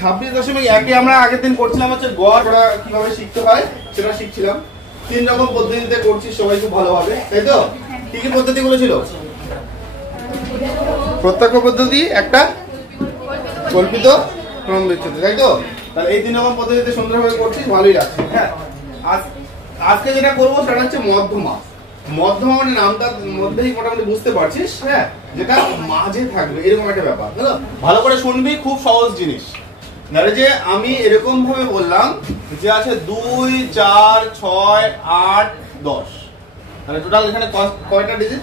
26.1 আমরা আগের দিন করছিলাম হচ্ছে গড় ওরা কিভাবে শিখতে হয় সেটা শিখছিলাম। 3 রকম পদ্ধতিতে করছি, সবাই খুব ভালোভাবে, তাই তো? কি কি পদ্ধতিগুলো ছিল? প্রত্যক্ষ পদ্ধতি, একটা কল্পিত ক্রম বিচ্ছেদ, তাই তো? তাহলে এই 3 রকম পদ্ধতিতে সুন্দরভাবে করছিস, ভালোই লাগছে। হ্যাঁ, আজকে যেটা করবো সেটা হচ্ছে মধ্যমা। মধ্যমা মানে নামটার মধ্যেই মোটামুটি বুঝতে পারছিস, হ্যাঁ, যেটা মাঝে থাকবে এরকম একটা ব্যাপার। ভালো করে শুনবি, খুব সহজ জিনিস। ধরে যে আমি এরকম ভাবে বললাম যে আছে 2, 4, 6, 8, 10, তাহলে টোটাল এখানে কয়টা ডিজিট?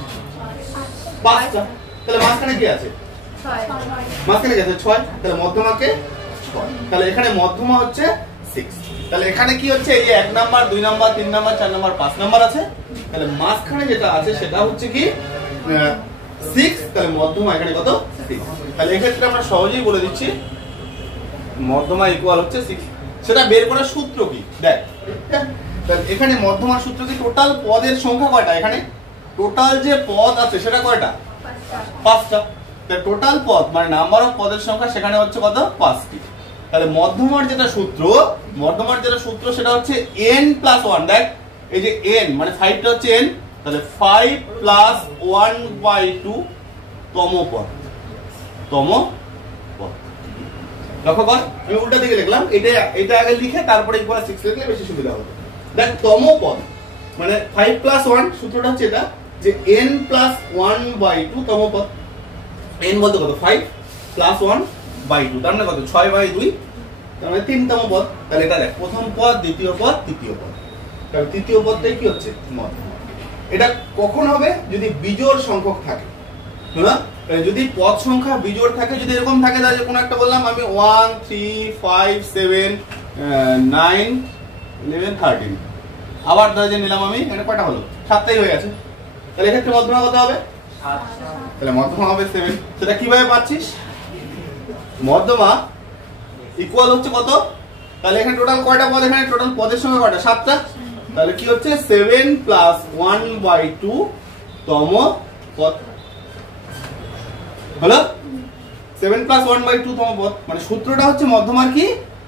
5টা। তাহলে মাঝখানে কি আছে? 6। মাঝখানে কি আছে? 6। তাহলে মধ্যমাকে 6। তাহলে এখানে মধ্যমা হচ্ছে 6। তাহলে এখানে কি হচ্ছে? এই যে 1 number, 2 number, 3 number, 4 number, 5 number আছে। তাহলে মাঝখানে যেটা আছে সেটা হচ্ছে কি 6। তাহলে মধ্যমা এখানে কত? 6। তাহলে এক্ষেত্রে আমরা সহজেই বলে দিচ্ছি মধ্যমা ইকুয়াল হচ্ছে 6। সেটা বের করার সূত্র কি দেখ। তাহলে এখানে মধ্যমার সূত্র কি? টোটাল পদের সংখ্যা কয়টা? এখানে টোটাল যে পদ আছে সেটা কয়টা? 5টা। তাহলে টোটাল পদ মানে নাম্বার অফ পদের সংখ্যা সেখানে হচ্ছে কত? 5টি। তাহলে মধ্যমার যেটা সূত্র সেটা হচ্ছে n + 1। দেখ এই যে n মানে 5টা হচ্ছে n, তাহলে 5 + 1/2 তম পদ। লক্ষ্য কর, আমি উল্টা দিকে লিখলাম, এটা আগে লিখে তারপরে ইকুয়াল 6 লিখলে বেশি সুবিধা হবে। দেখ তম পদ মানে 5 + 1, সূত্রটা হচ্ছে এটা যে n + 1/2 তম পদ। n বলতে কত? 5 + 1/2, তার মানে কত? 6/2, তার মানে 3তম পদ। তাহলে এটা দেখ প্রথম পদ, দ্বিতীয় পদ, তৃতীয় পদ। তাহলে তৃতীয় পদটাই কি হচ্ছে? মধ্যমা। এটা কখন হবে? যদি বিজোড় সংখ্যক থাকে। না, যদি পদ সংখ্যা বিজোড় থাকে, যদি এরকম থাকে তাহলে কোন একটা বললাম আমি 1, 3, 5, 7, 9, 11, 13, আবার ধরে যে নিলাম আমি, এখানে কয়টা হলো? 7টাই হয়ে গেছে। তাহলে এক্ষেত্রে মধ্যমা কত হবে? 7। তাহলে মধ্যমা হবে 7। সেটা কিভাবে পাচ্ছিস? মধ্যমা ইকুয়াল হচ্ছে কত? তাহলে এখানে টোটাল কয়টা পদ? এখানে টোটাল পদের সংখ্যা কয়টা? 7টা। তাহলে কি হচ্ছে? 7 + 1/2 তম পদ হলো। 7 + 1/2 তম পদ মানে সূত্রটা হচ্ছে মধ্যমার কি?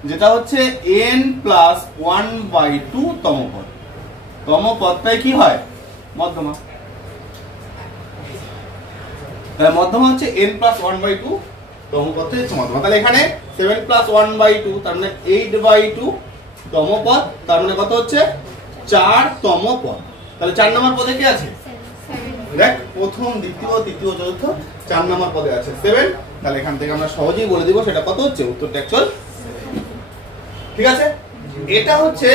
যেটা হচ্ছে n + 1/2 তম পদ। তম পদটাই কি হয়? মধ্যমা। তাহলে মধ্যমা হচ্ছে n + 1/2 তম পদটাই হচ্ছে মধ্যমা। তাহলে এখানে 7 + 1/2 তার মানে 8/2 তম পদ, তার মানে কত হচ্ছে? 4তম পদ। তাহলে 4 নম্বর পদে কি আছে? দেখ প্রথম, দ্বিতীয়, তৃতীয়, চতুর্থ 4 নম্বর পদে আছে 7। তাহলে এখান থেকে আমরা সহজেই বলে দিব সেটা কত হচ্ছে? উত্তরটা অ্যাকচুয়াল। ঠিক আছে, এটা হচ্ছে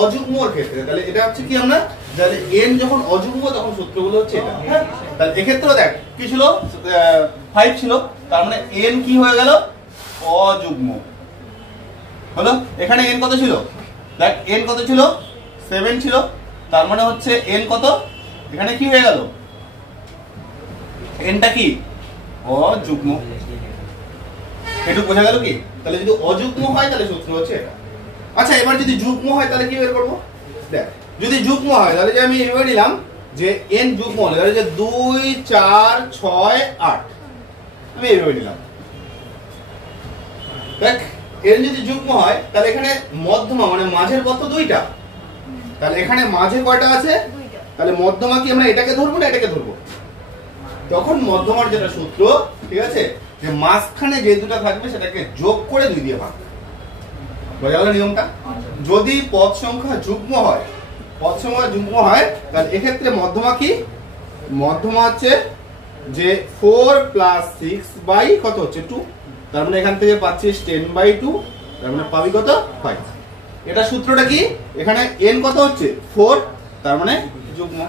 অযুগ্মর ক্ষেত্রে। তাহলে এটা হচ্ছে কি, আমরা তাহলে n যখন অযুগ্ম তখন সূত্রগুলো হচ্ছে এটা। হ্যাঁ, তাহলে এক্ষেত্রে দেখ কি ছিল? 5 ছিল, তার মানে n কি হয়ে গেল? অযুগ্ম হলো। এখানে n কত ছিল? দেখ n কত ছিল? 7 ছিল, তার মানে হচ্ছে n কত? এখানে কি হয়ে গেল? nটা কি? অযুগ্ম। একটু বোঝা গেল কি? তাহলে যদি অযুগ্ম হয় তাহলে সূত্র হচ্ছে এটা। আচ্ছা, এবার যদি যুগ্ম হয় তাহলে কি বের করব? দেখ যদি যুগ্ম হয় তাহলে যে আমি এভাবে নিলাম যে n যুগ্ম হলে তাহলে যে 2, 4, 6, 8 আমি এভাবে নিলাম। দেখ n যদি যুগ্ম হয় তাহলে এখানে মধ্যমা মানে মাঝের পদ তো 2টা। তাহলে এখানে মাঝে কয়টা আছে? তাহলে মধ্যমা কি আমরা এটাকে ধরবো না এটাকে ধরবো? তখন মধ্যমার যেটা সূত্র, ঠিক আছে, যে মাঝখানে যে দুটো থাকবে সেটাকে যোগ করে 2 দিয়ে ভাগ। বোঝা গেল নিয়মটা? যদি পদ সংখ্যা যুগ্ম হয়, তাহলে এক্ষেত্রে মধ্যমা কি? মধ্যমা হচ্ছে যে 4 + 6 কত হচ্ছে? 2। তার মানে এখান থেকে পাচ্ছিস 10/2, তার মানে পাবি কত? 5। এটা সূত্রটা কি? এখানে n কত হচ্ছে? 4, তার মানে যুগ্ম।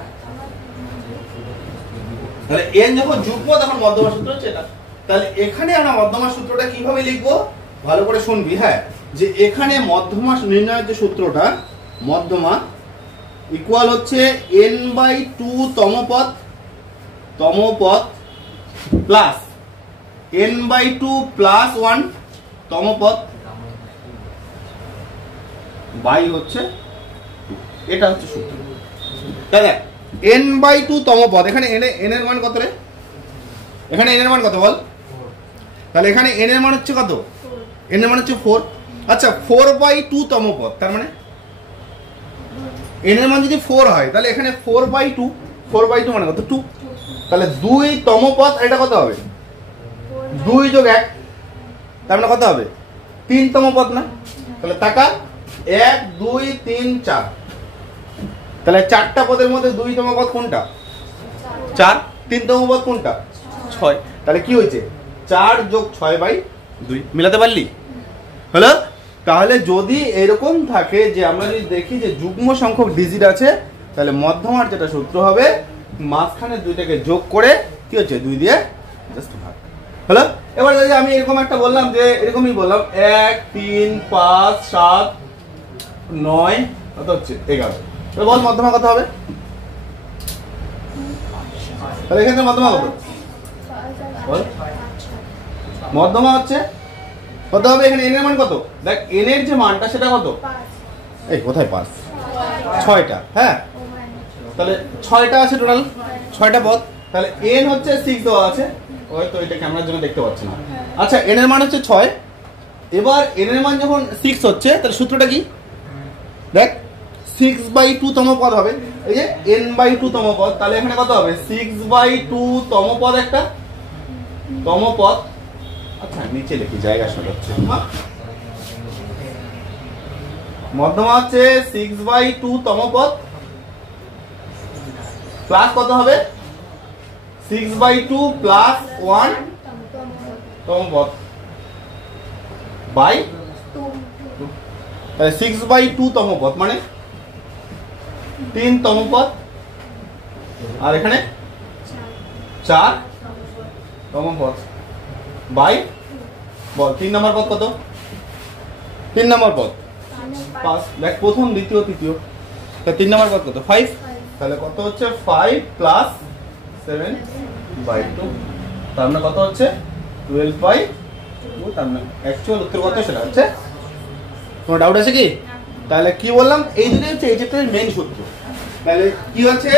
তাহলে n যখন যুগ্ম তখন মধ্যমা সূত্র হচ্ছে এটা। তাহলে এখানে আমরা মধ্যমা সূত্রটা কিভাবে লিখবো ভালো করে শুনবি। হ্যাঁ, যে এখানে মধ্যমা নির্ণয়ের যে সূত্রটা, মধ্যমা ইকুয়াল হচ্ছে n/2 তম পদ প্লাস n/2 + 1 তম পদ বাই হচ্ছে 2। এটা হচ্ছে সূত্র। তাহলে n/2 তম পদ, এখানে n এর মান কত রে? এখানে n এর মান কত বল? তাহলে এখানে n এর মান হচ্ছে কত? n এর মান হচ্ছে 4। আচ্ছা 4/2 তম পদ, তার মানে n এর মান যদি 4 হয় তাহলে এখানে 4/2 মানে কত 2, তাহলে 2 তম পদ, এটা কত হবে 2 যোগ 1, তার মানে কত হবে 3 তম পদ না? তাহলে তাকা 1 2 3 4, তাহলে 4টা পদের মধ্যে 2 তম পদ কোনটা 4, 3 তম পদ কোনটা 6, তাহলে কি হয়েছে 4 যোগ 6/2। মিলাতে পারলি? হলো? তাহলে যদি এরকম থাকে যে আমরা যদি দেখি যে যুগ্ম সংখ্যক ডিজিট আছে, তাহলে মধ্যমার যেটা সূত্র হবে মাঝখানে দুইটাকে যোগ করে কি হচ্ছে 2 দিয়ে জাস্ট ভাগ। হলো? এবার যদি আমি এরকম একটা বললাম যে এরকমই বললাম 1 3 5 7 9 কত হচ্ছে 11, তাহলে বল মধ্যমা কত হবে? তাহলে এখানে মধ্যমা কত? বল মধ্যমা হচ্ছে কত হবে? এখানে n এর মান কত? দেখ n এর যে মানটা সেটা কত? এই কোথায় 5? 6টা। হ্যাঁ, তাহলে 6টা আছে টোটাল, 6টা পদ। তাহলে n হচ্ছে 6 দেওয়া আছে, হয়তো এটা ক্যামেরার জন্য দেখতে পাচ্ছি না। আচ্ছা n এর মান হচ্ছে 6, এবার n এর মান যখন 6 হচ্ছে তাহলে সূত্রটা কি? দেখ 6/2 তম পদ হবে, এই যে n/2 তম পদ, তাহলে এখানে কত হবে 6/2 তম পদ একটা তম পদ। আচ্ছা নিচে লিখি, জায়গা শর্ট হচ্ছে। মধ্যমা হচ্ছে 6/2 তম পদ প্লাস কত হবে 6/2 প্লাস 1 তম পদ বাই 2, 6/2 তম পদ মানে 3 তম পদ, আর এখানে 4 তম পদ বাই বল 3 নম্বর পদ কত? 3 নম্বর পদ 5। দেখ প্রথম দ্বিতীয় তৃতীয়, তা 3 নম্বর পদ কত 5, তাহলে কত হচ্ছে 5 প্লাস 7/2, তার মানে কত হচ্ছে 12/2। তার মানে অ্যাকচুয়াল উত্তর কত সেটা হচ্ছে। কোনো ডাউট আছে কি? তাহলে কি বললাম, এই দুটোই হচ্ছে এই চ্যাপ্টারের মেইন সূত্র। তাহলে কি হচ্ছে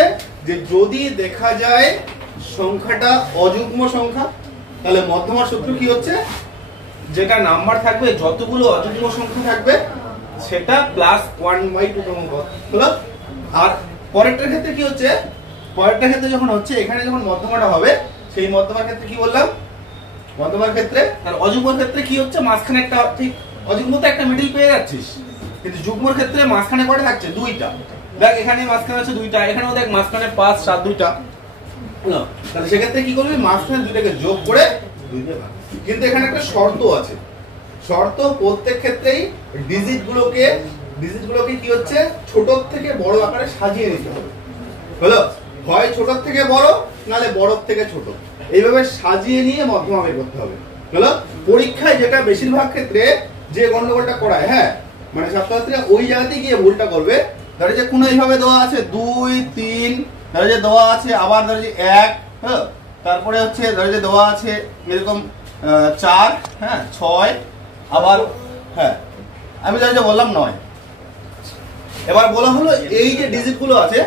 যে যদি দেখা যায় সংখ্যাটা অযুগ্ম সংখ্যা, তাহলে মধ্যমার সূত্র কি হচ্ছে, যেটা নাম্বার থাকবে যতগুলো অযুগ্ম সংখ্যা থাকবে সেটা প্লাস 1/2 তম পদ হলো। আর পরেরটার ক্ষেত্রে কি হচ্ছে, পরেরটার ক্ষেত্রে যখন হচ্ছে এখানে যখন মধ্যমাটা হবে, সেই মধ্যমার ক্ষেত্রে কি বললাম, মধ্যমার ক্ষেত্রে আর অযুগ্মর ক্ষেত্রে কি হচ্ছে মাঝখানে একটা, ঠিক অযুগ্মতে একটা মিডল পেয়ে যাচ্ছিস, কিন্তু যুগ্মর ক্ষেত্রে মাঝখানে কয়টা থাকছে 2টা। দেখ এখানে মাঝখানে আছে 2টা, এখানেও দেখ মাঝখানে 5 7 2টা। তাহলে সেক্ষেত্রে কি করবি, মাঝখানে দুইটাকে যোগ করে 2 দিয়ে ভাগ। কিন্তু এখানে একটা শর্ত আছে, শর্ত প্রত্যেক ক্ষেত্রেই ডিজিটগুলোকে কি হচ্ছে ছোট থেকে বড় আকারে সাজিয়ে নিতে হবে। হলো? হয় ছোট থেকে বড়, নালে বড় থেকে ছোট, এইভাবে সাজিয়ে নিয়ে মধ্যমা বের করতে হবে। হলো? পরীক্ষায় যেটা বেশিরভাগ ক্ষেত্রে যে গন্ডগোলটা করায়, হ্যাঁ মানে ছাত্রছাত্রীরা ওই জায়গাতে গিয়ে ভুলটা করবে। ধরে যে কোনো এইভাবে দেওয়া আছে 2 3, ধরে যে দেওয়া আছে আবার ধরে যে 1, হ্যাঁ তারপরে হচ্ছে ধরে যে দেওয়া আছে এরকম 4, হ্যাঁ 6, আবার হ্যাঁ আমি ধরে যে বললাম 9। এবার বলা হলো এই যে ডিজিটগুলো আছে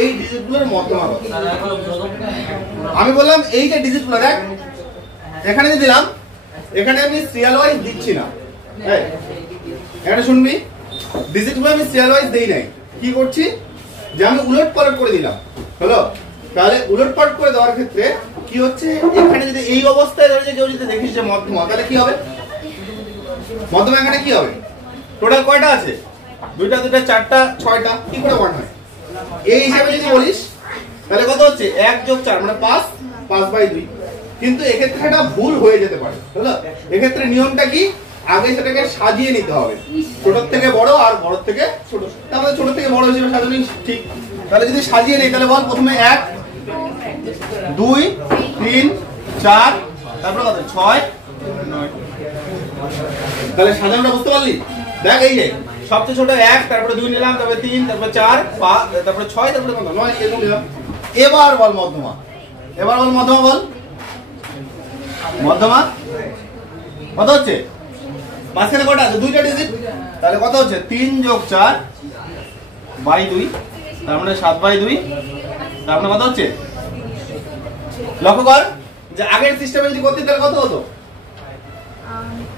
এই ডিজিটগুলোর মধ্যমা কত। আমি বললাম এই যে ডিজিটগুলো দেখ এখানে যে দিলাম, এখানে আমি সিরিয়াল ওয়াইজ দিচ্ছি না, এখানে শুনবি ডিজিটগুলো আমি সিরিয়াল ওয়াইজ দেই নাই, কি করছি যে আমি উলট পালট করে দিলাম। হলো? তাহলে উলট পালট করে দেওয়ার ক্ষেত্রে কি হচ্ছে, এখানে যদি এই অবস্থায় ধরে যে কেউ যদি দেখিস যে মধ্যমা, তাহলে কি হবে মধ্যমা এখানে কি হবে, টোটাল কয়টা আছে 2টা 2টা 4টা 6টা, কি করে 1 হয় এই হিসাবে যদি বলিস তাহলে কত হচ্ছে 1 যোগ 4 মানে 5, 5/2। কিন্তু এক্ষেত্রে এটা ভুল হয়ে যেতে পারে। হলো? এক্ষেত্রে নিয়মটা কি, আগে সেটাকে সাজিয়ে নিতে হবে, ছোট থেকে বড় আর বড় থেকে ছোট, তাহলে ছোট থেকে বড় হিসেবে সাজানোই ঠিক। তাহলে যদি সাজিয়ে নেই তাহলে বল প্রথমে 1 2 3 4, তারপর কত 6 9। তাহলে সাজানোটা বুঝতে পারলি? দেখ এই যে সবচেয়ে ছোট 1, তারপরে 2 নিলাম, তারপরে 3, তারপরে 4 5, তারপরে 6, তারপরে কত 9 এরকম নিলাম। এবার বল মধ্যমা, এবার বল মধ্যমা, বল মধ্যমা কত হচ্ছে, মাঝখানে কটা আছে 2টা ডিজিট, তাহলে কত হচ্ছে 3 যোগ 4/2, তার মানে 7/2, তার মানে কত হচ্ছে, লক্ষ্য কর যে আগের সিস্টেমে যদি করতে তাহলে কত হতো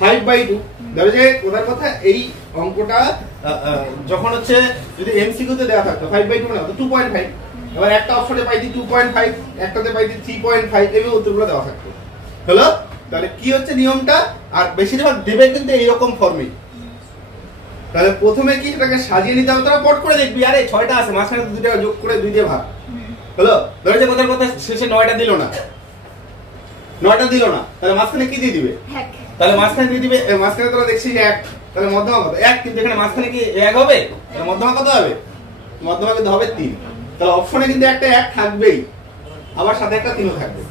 5/2, ধরো যে কোথার কথা এই অঙ্কটা যখন হচ্ছে যদি এমসিকিউ তে দেওয়া থাকতো 5/2 না তো 2.5, এবার একটা অপশনে পাইতি 2.5, একটাতে পাইতি 3.5, এইভাবে উত্তরগুলো দেওয়া থাকতো। হলো? তাহলে কি হচ্ছে নিয়মটা, আর বেশিরভাগ দেবে কিন্তু এইরকম ফর্মেই। তাহলে প্রথমে কি এটাকে সাজিয়ে নিতে হবে, তোরা পট করে দেখবি আরে 6টা আছে মাঝখানে 2টা যোগ করে 2 দিয়ে ভাগ। হলো? ধরো যে কোথার কথা শেষে 9টা দিল না, 9টা দিল না, তাহলে মাঝখানে কি দিয়ে দিবে? তাহলে মাঝখানে দিয়ে দিবে, মাঝখানে তোরা দেখছিস 1, তাহলে মধ্যমা কত? 1, কিন্তু এখানে মাঝখানে কি 1 হবে? তাহলে মধ্যমা কত হবে? মধ্যমা কিন্তু হবে 3। তাহলে অপশনে কিন্তু একটা 1 থাকবেই, আবার সাথে একটা 3ও থাকবে।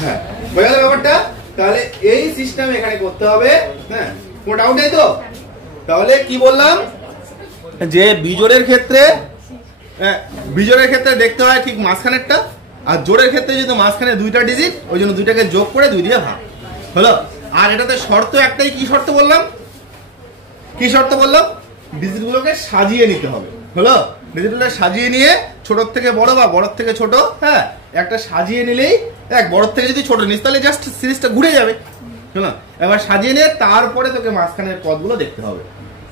হ্যাঁ, বুঝা গেল ব্যাপারটা? তাহলে এই সিস্টেম এখানে করতে হবে। হ্যাঁ, কোনো ডাউট নেই তো? তাহলে কি বললাম যে বিজোড়ের ক্ষেত্রে, বিজোড়ের ক্ষেত্রে দেখতে হয় ঠিক মাঝখানেরটা, আর জোড়ের ক্ষেত্রে যদি মাঝখানে 2টা ডিজিট, ওই জন্য 2টাকে যোগ করে 2 দিয়ে ভাগ। হলো? আর এটাতে শর্ত একটাই, কি শর্ত বললাম? কি শর্ত বললাম? ডিজিটগুলোকে সাজিয়ে নিতে হবে। হলো? ডিজিটগুলো সাজিয়ে নিয়ে ছোট থেকে বড় বা বড় থেকে ছোট, হ্যাঁ, একটা সাজিয়ে নিলেই, এক বড় থেকে যদি ছোট নিস তাহলে জাস্ট সিরিজটা ঘুরে যাবে। শোনো, এবার সাজিয়ে নিয়ে তারপরে তোকে মাঝখানের পদগুলো দেখতে হবে।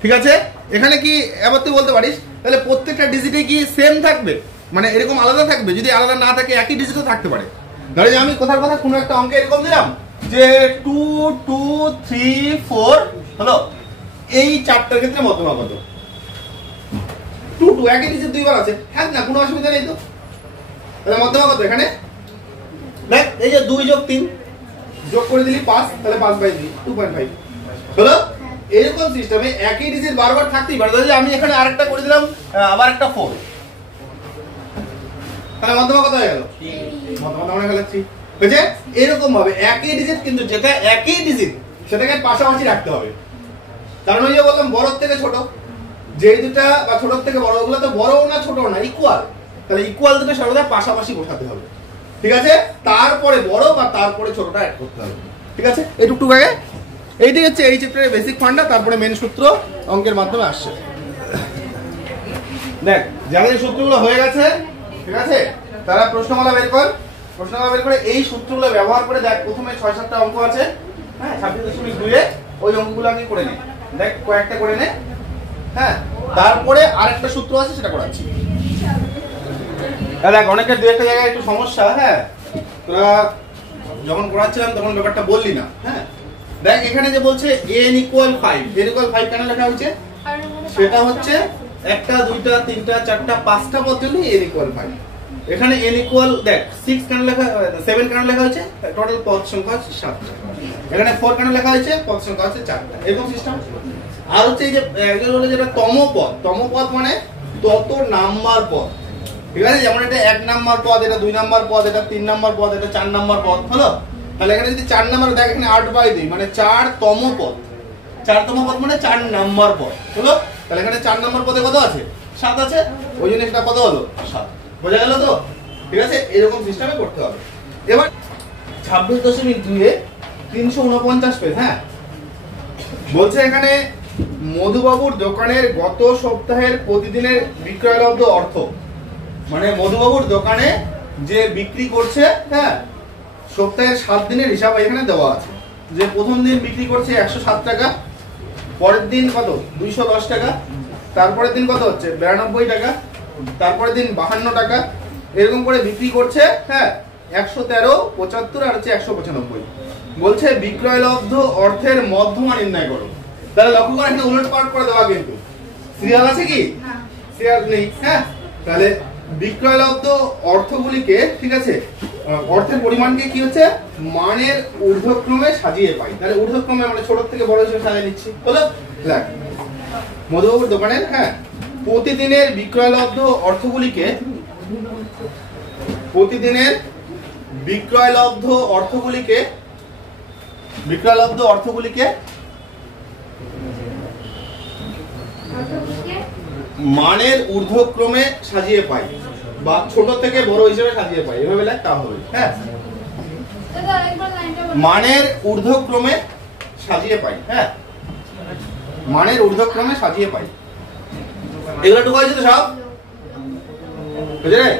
ঠিক আছে? এখানে কি এবার তুই বলতে পারিস তাহলে প্রত্যেকটা ডিজিটে কি সেম থাকবে, মানে এরকম আলাদা থাকবে? যদি আলাদা না থাকে একই ডিজিটও থাকতে পারে। ধরে যে আমি কোথার কথা কোনো একটা অঙ্কে এরকম দিলাম যে 2 2 3 4, হলো? এই চারটার ক্ষেত্রে মধ্যমা কত? 2 2 একই ডিজিট দুইবার আছে, হ্যাঁ না, কোনো অসুবিধা নেই তো। তাহলে মধ্যমা কত এখানে? দেখ এই যে 2 যোগ 3 যোগ করে দিলি 5, তাহলে 5/3 2.5। হলো? এরকম সিস্টেমে একই ডিজিট বারবার থাকতেই পারে। তাহলে আমি এখানে আরেকটা করে দিলাম, আবার একটা 4, তাহলে মধ্যমা কত হয়ে গেল? মধ্যমা মনে হলো 3 বুঝে? এরকম ভাবে একই ডিজিট, কিন্তু যেটা একই ডিজিট সেটাকে পাশাপাশি রাখতে হবে। কারণ ওই যে বললাম বড় থেকে ছোট, যে দুটা বা ছোট থেকে বড়, ওগুলো তো বড়ও না ছোট না, ইকুয়াল। তাহলে ইকুয়াল দুটো সর্বদা পাশাপাশি বসাতে হবে। ঠিক আছে? তারপরে বড় বা তারপরে ছোটটা অ্যাড করতে হবে। ঠিক আছে? এইটুকু আগে এইটাই হচ্ছে এই চ্যাপ্টারের বেসিক ফান্ডা, তারপরে মেন সূত্র অঙ্কের মাধ্যমে আসছে। দেখ যাদের সূত্রগুলো হয়ে গেছে, ঠিক আছে, তারা প্রশ্নমালা বের কর। প্রশ্নমালা বের করে এই সূত্রগুলো ব্যবহার করে দেখ, প্রথমে 6-7টা অঙ্ক আছে, হ্যাঁ, 26.2 ওই অঙ্কগুলো আগে করে নে। দেখ কয়েকটা করে নে, হ্যাঁ, তারপরে আরেকটা সূত্র আছে সেটা করাচ্ছি। দেখ অনেকের 2-1টা জায়গায় একটু সমস্যা, হ্যাঁ, তোরা যখন করাচ্ছিলাম তখন ব্যাপারটা বললি না। হ্যাঁ, দেখ এখানে যে বলছে n = 5, n = 5 কেন লেখা হয়েছে? সেটা হচ্ছে 1টা 2টা 3টা 4টা 5টা পদ জন্য n = 5। এখানে n = দেখ 6 কেন লেখা, 7 কেন লেখা হয়েছে? টোটাল পদ সংখ্যা 7টা। এখানে 4 কেন লেখা হয়েছে? পদ সংখ্যা আছে 4টা। এরকম সিস্টেম। আর হচ্ছে এই যে একজন বলে যেটা তমপদ, তমপদ মানে তত নাম্বার পদ। ঠিক আছে? যেমন এটা 1 নাম্বার পদ, এটা 2 নাম্বার পদ, এটা 3 নাম্বার পদ, এটা 4 নাম্বার পদ। হলো? তাহলে এখানে যদি 4 নাম্বার, দেখ এখানে 8/2 মানে 4তম পদ। 4তম পদ মানে 4 নাম্বার পদ। হলো? তাহলে এখানে 4 নাম্বার পদে কত আছে? 7 আছে। ওই জন্য এটা কত হলো? 7। বোঝা গেল তো? ঠিক আছে? এরকম সিস্টেমে করতে হবে। এবার 26.2 এ 349 পেজ, হ্যাঁ, বলছে এখানে মধুবাবুর দোকানের গত সপ্তাহের প্রতিদিনের বিক্রয়লব্ধ অর্থ, মানে মধুবাবুর দোকানে যে বিক্রি করছে, হ্যাঁ, সপ্তাহের 7 দিনের হিসাব এখানে দেওয়া আছে। যে প্রথম দিন বিক্রি করছে 107 টাকা, পরের দিন কত? 210 টাকা, তারপরের দিন কত হচ্ছে? 92 টাকা, তারপরের দিন 52 টাকা, এরকম করে বিক্রি করছে। হ্যাঁ, 113, 75 আর হচ্ছে 195। বলছে বিক্রয়লব্ধ অর্থের মধ্যমা নির্ণয় করো। তাহলে লক্ষ্য করে এখানে উলটপালট করে দেওয়া, কিন্তু সিরিয়াল আছে কি? সিরিয়াল নেই। হ্যাঁ, তাহলে বিক্রয়লব্ধ অর্থগুলিকে, ঠিক আছে, অর্থের পরিমাণকে কি হচ্ছে? মানের ঊর্ধ্বক্রমে সাজিয়ে পাই। তাহলে ঊর্ধ্বক্রমে মানে ছোট থেকে বড় হিসেবে সাজিয়ে নিচ্ছি। হলো? দেখ মধুবাবুর দোকানের, হ্যাঁ, প্রতিদিনের বিক্রয়লব্ধ অর্থগুলিকে, প্রতিদিনের বিক্রয়লব্ধ অর্থগুলিকে, বিক্রয়লব্ধ অর্থগুলিকে মানের ঊর্ধ্বক্রমে সাজিয়ে পাই, বা ছোট থেকে বড় হিসেবে সাজিয়ে পাই, এভাবে লেখা হবে। হ্যাঁ, মানের ঊর্ধ্বক্রমে সাজিয়ে পাই। হ্যাঁ, মানের ঊর্ধ্বক্রমে সাজিয়ে পাই। এগুলো টুকু হয়েছে তো সব? বুঝলে?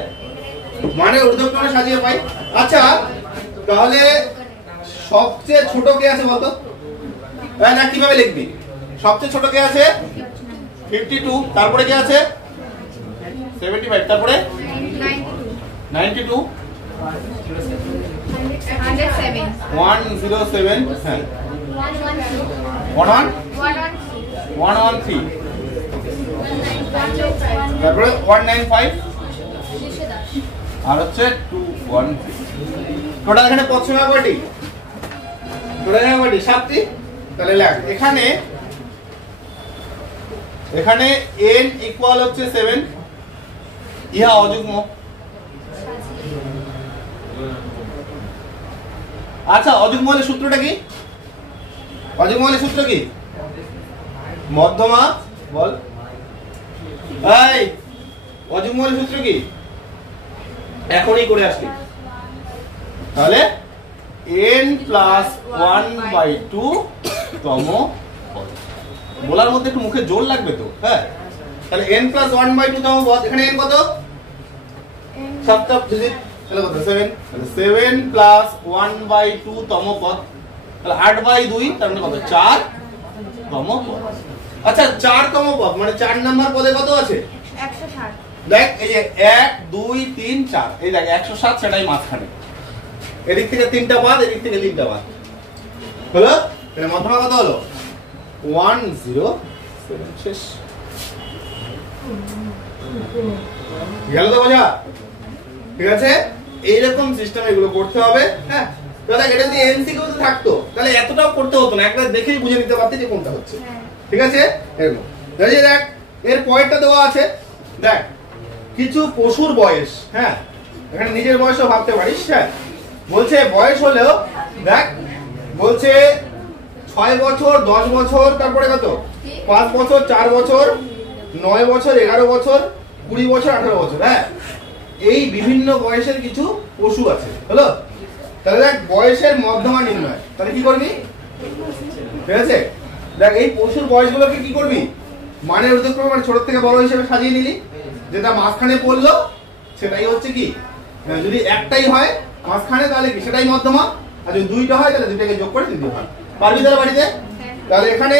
মানের ঊর্ধ্বক্রমে সাজিয়ে পাই। আচ্ছা, তাহলে সবচেয়ে ছোট কে আছে বলতো? না কিভাবে লিখবি? সবচেয়ে ছোট কে আছে? 52, তারপরে কে আছে? 75, তারপরে 92, 107, হ্যাঁ 113, তারপরে 195 আর হচ্ছে 213। টোটাল এখানে পদ সংখ্যা কয়টি? টোটাল এখানে কয়টি? 7টি। তাহলে লেখ এখানে n ইকুয়াল হচ্ছে 7, ইহা অযুগ্ম। আচ্ছা অযুগ্ম হলে সূত্রটা কি? অযুগ্ম হলে সূত্র কি? মধ্যমা বল। এই অযুগ্ম হলে সূত্র কি? এখনই করে আসলি। তাহলে n প্লাস 1/2 তম পদ। বলার মধ্যে একটু মুখে জোর লাগবে তো, হ্যাঁ। তাহলে n প্লাস 1/2 তম পদ। এখানে n কত? 7টা ডিজিট, তাহলে কত? 7। তাহলে 7 প্লাস 1/2 তম পদ, তাহলে 8/2, তার মানে কত? 4 তম পদ। আচ্ছা 4 তম পদ মানে 4 নাম্বার পদে কত আছে? 160। দেখ এই যে 1 2 3 4, এই দেখ 107, সেটাই মাঝখানে। এদিক থেকে 3টা পদ, এদিক থেকে 3টা পদ হলো। তাহলে মধ্যমা কত হলো? 107। শেষ। গেল তো বোঝা? ঠিক আছে, এইরকম সিস্টেম এগুলো করতে হবে, হ্যাঁ। দাদা এটা যদি এমসিকিউ তে থাকতো তাহলে এতটাও করতে হতো না, একবার দেখেই বুঝে নিতে পারতে যে কোনটা হচ্ছে। ঠিক আছে, এরকম। দেখ এর পয়েন্টটা দেওয়া আছে, দেখ কিছু পশুর বয়স, হ্যাঁ, এখানে নিজের বয়সও ভাবতে পারিস, হ্যাঁ। বলছে বয়স হলেও দেখ, বলছে 6 বছর, 10 বছর, তারপরে কত? 5 বছর, 4 বছর, 9 বছর, 11 বছর, 20 বছর, 18 বছর, হ্যাঁ। এই বিভিন্ন বয়সের কিছু পশু আছে, হলো। তাহলে দেখ বয়সের মধ্যমা নির্ণয়, তাহলে কি করবি? ঠিক আছে, দেখ এই পশুর বয়সগুলোকে কি করবি? মানের ঊর্ধ্বক্রমে মানে ছোট থেকে বড় হিসেবে সাজিয়ে নিলি। যেটা মাঝখানে পড়লো সেটাই হচ্ছে কি, যদি একটাই হয় মাঝখানে তাহলে কি সেটাই মধ্যমা, আর যদি দুইটা হয় তাহলে দুইটাকে যোগ করে দিতে হয়। পারবি তাহলে বাড়িতে? তাহলে এখানে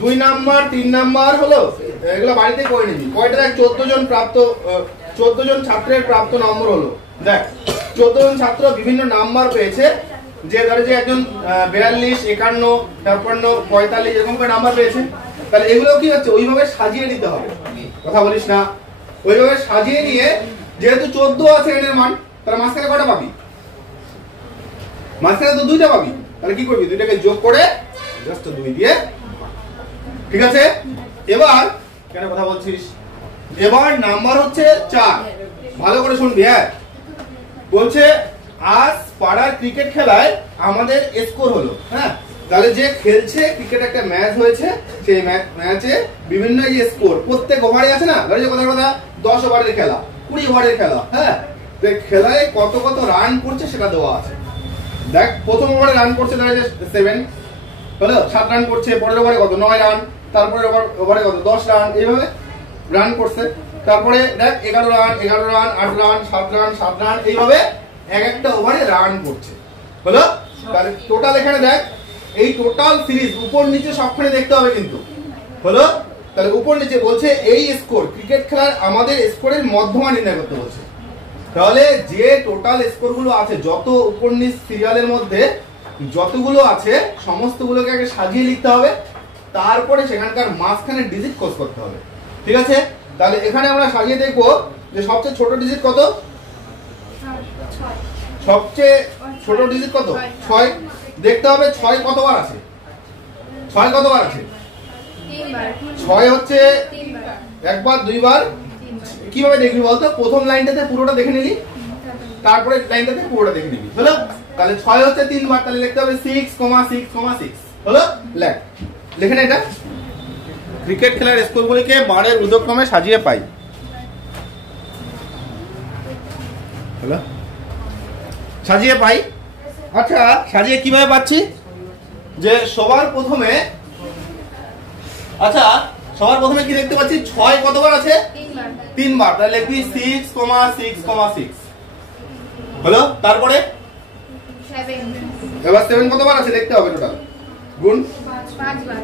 2 নাম্বার 3 নাম্বার হলো, এগুলো বাড়িতে করে নিবি। কয়টা? দেখ 14 জন প্রাপ্ত, 14 জন ছাত্রের প্রাপ্ত নম্বর হলো। দেখ 14 জন ছাত্র বিভিন্ন নাম্বার পেয়েছে, যে ধরে যে একজন 42, 51, 53, 45 এরকম করে নাম্বার পেয়েছে। তাহলে এগুলো কি হচ্ছে? ওইভাবে সাজিয়ে নিতে হবে। কথা বলিস না, ওইভাবে সাজিয়ে নিয়ে, যেহেতু 14 আছে এর মান, তাহলে মাঝখানে কয়টা পাবি? মাঝখানে তো 2টা পাবি। তাহলে কি করবি? 2টাকে যোগ করে জাস্ট 2 দিয়ে। ঠিক আছে, এবার কেন কথা বলছিস? এবার নাম্বার হচ্ছে 4। ভালো করে শুনবি, হ্যাঁ। বলছে আজ পাড়ার ক্রিকেট খেলায় আমাদের স্কোর হলো, হ্যাঁ। তাহলে যে খেলছে ক্রিকেট, একটা ম্যাচ হয়েছে, সেই ম্যাচে বিভিন্ন যে স্কোর প্রত্যেক ওভারে আছে না, ধরে যে কথা 10 ওভারের খেলা, 20 ওভারের খেলা, হ্যাঁ। খেলায় কত কত রান করছে সেটা দেওয়া আছে। দেখ প্রথম ওভারে রান করছে ধরে যে 7 হলো, 7 রান করছে, পরের ওভারে কত? 9 রান, তারপরে ওভারে কত? 10 রান, এইভাবে রান করছে। তারপরে দেখ 11 run, 11 run, 8 run, 7 run, 7 run, এইভাবে এক একটা ওভারে রান করছে, হলো। তাহলে টোটাল এখানে দেখ, এই টোটাল সিরিজ উপর নিচে সবখানে দেখতে হবে কিন্তু, হলো। তাহলে উপর নিচে বলছে এই স্কোর, ক্রিকেট খেলার আমাদের স্কোরের মধ্যমা নির্ণয় করতে বলছে। তাহলে যে টোটাল স্কোর গুলো আছে, যত উপর নিচ সিরিয়ালের মধ্যে যতগুলো আছে সমস্তগুলোকে আগে সাজিয়ে লিখতে হবে, তারপরে সেখানকার মাঝখানে ডিজিট খোঁজ করতে হবে। ঠিক আছে, তাহলে এখানে আমরা সাজিয়ে দেখবো যে সবচেয়ে ছোট ডিজিট কত? সবচেয়ে ছোট ডিজিট কত? 6। দেখতে হবে 6 কতবার আছে। 6 কতবার আছে? 6 হচ্ছে একবার, দুইবার। কিভাবে দেখবি বলতো? প্রথম লাইনটাতে পুরোটা দেখে নিলি, তারপরে লাইনটাতে পুরোটা দেখে নিবি, হলো। তাহলে 6 হচ্ছে 3 বার, তাহলে লিখতে হবে 6,6,6, হলো। লেখে না এটা। ক্রিকেট খেলার স্কোরগুলিকে বারের ঊর্ধ্বক্রমে সাজিয়ে পাই, হলো। সাজিয়ে পাই। আচ্ছা সাজিয়ে কিভাবে পাচ্ছি? যে সবার প্রথমে, আচ্ছা সবার প্রথমে কি দেখতে পাচ্ছি? 6 কতবার আছে? 3 বার, তাহলে লিখবি 6,6,6, হলো। তারপরে এবার 7 কতবার আছে দেখতে হবে টোটাল। গুণ 5 বার।